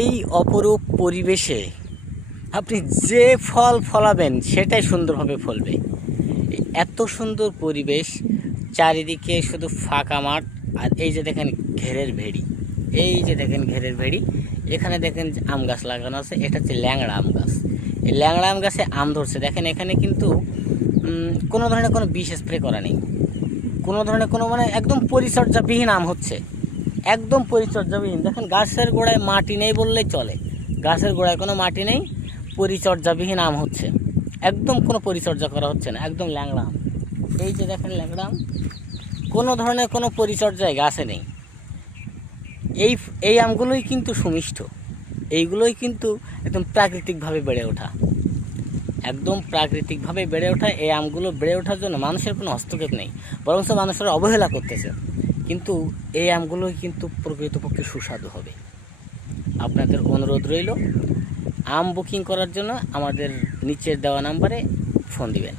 এই অপরূপ পরিবেশে আপনি যে ফল ফলাবেন সেটাই সুন্দরভাবে ফলবে। এত সুন্দর পরিবেশ, চারিদিকে শুধু ফাঁকা মাঠ, আর এই যে দেখেন ঘেরের ভেড়ি, এই যে দেখেন ঘেরের ভেড়ি, এখানে দেখেন আম গাছ লাগানো আছে, এটা হচ্ছে ল্যাংড়া আম গাছ। এই ল্যাংড়া আম গাছে আম ধরছে দেখেন। এখানে কিন্তু কোনো ধরনের কোনো বিষ স্প্রে করা নেই, কোনো ধরনের কোনো মানে একদম পরিচর্যাবিহীন আম হচ্ছে, একদম পরিচর্যাবিহীন। দেখেন গাছের গোড়ায় মাটি নেই বললেই চলে, গাছের গোড়ায় কোনো মাটি নেই, পরিচর্যাবিহীন আম হচ্ছে, একদম কোনো পরিচর্যা করা হচ্ছে না, একদম ল্যাংড়া আম। এই যে দেখেন ল্যাংড়া আম, কোনো ধরনের কোনো পরিচর্যায় গাছে নেই। এই এই আমগুলোই কিন্তু সুমিষ্ট, এইগুলোই কিন্তু একদম প্রাকৃতিকভাবে বেড়ে ওঠা, একদম প্রাকৃতিকভাবে বেড়ে ওঠা। এই আমগুলো বেড়ে ওঠার জন্য মানুষের কোনো হস্তক্ষেপ নেই, বরং মানুষের অবহেলা করতেছে। কিন্তু এই আমগুলোই কিন্তু প্রকৃতপক্ষে সুস্বাদু হবে। আপনাদের অনুরোধ রইল, আম বুকিং করার জন্য আমাদের নিচের দেওয়া নাম্বারে ফোন দিবেন।